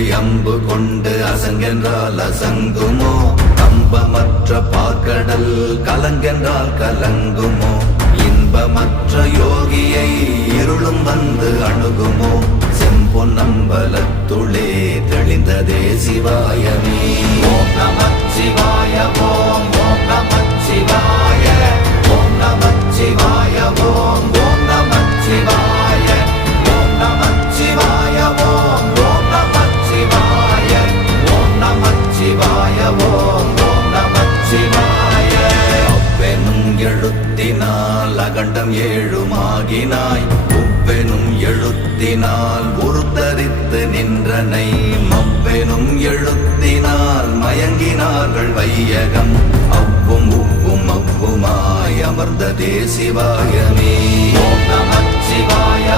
ஒற்றை அம்பு கொண்டு அசங்கென்றால் அசங்குமோ? கம்பமற்ற பாக்கடல் கலங்கென்றால் கலங்குமோ? இன்பமற்ற யோகியை இருளும் வந்து அணுகுமோ? செம்பொன்னம்பலத்துளே தெளிந்ததே சிவாயமே. ஓம் நமச்சிவாய ஓம் ஓம் நமச்சிவாய ஓம் நமச்சிவாய ஓம் ஓம் நமச்சிவாய ஓம் நமச்சிவாய ஓம் ஓம் நமச்சிவாய ஓம் நமச்சிவாய ஓம் ஓம் நமச்சிவாய. அவ்வெனும் எழுத்தினால் அகண்டம் ஏழுமாகினாய், உவ்வெனும் எழுத்தினால் உருத்தரித்து நின்றனை, மவ்வெனும் எழுத்தினால் மயங்கினார்கள் வையகம். அவ்வும் உவ்வும் அவ்வுமாய் அமர்ந்ததே சிவாயமே. ஓம் நமச்சிவாய.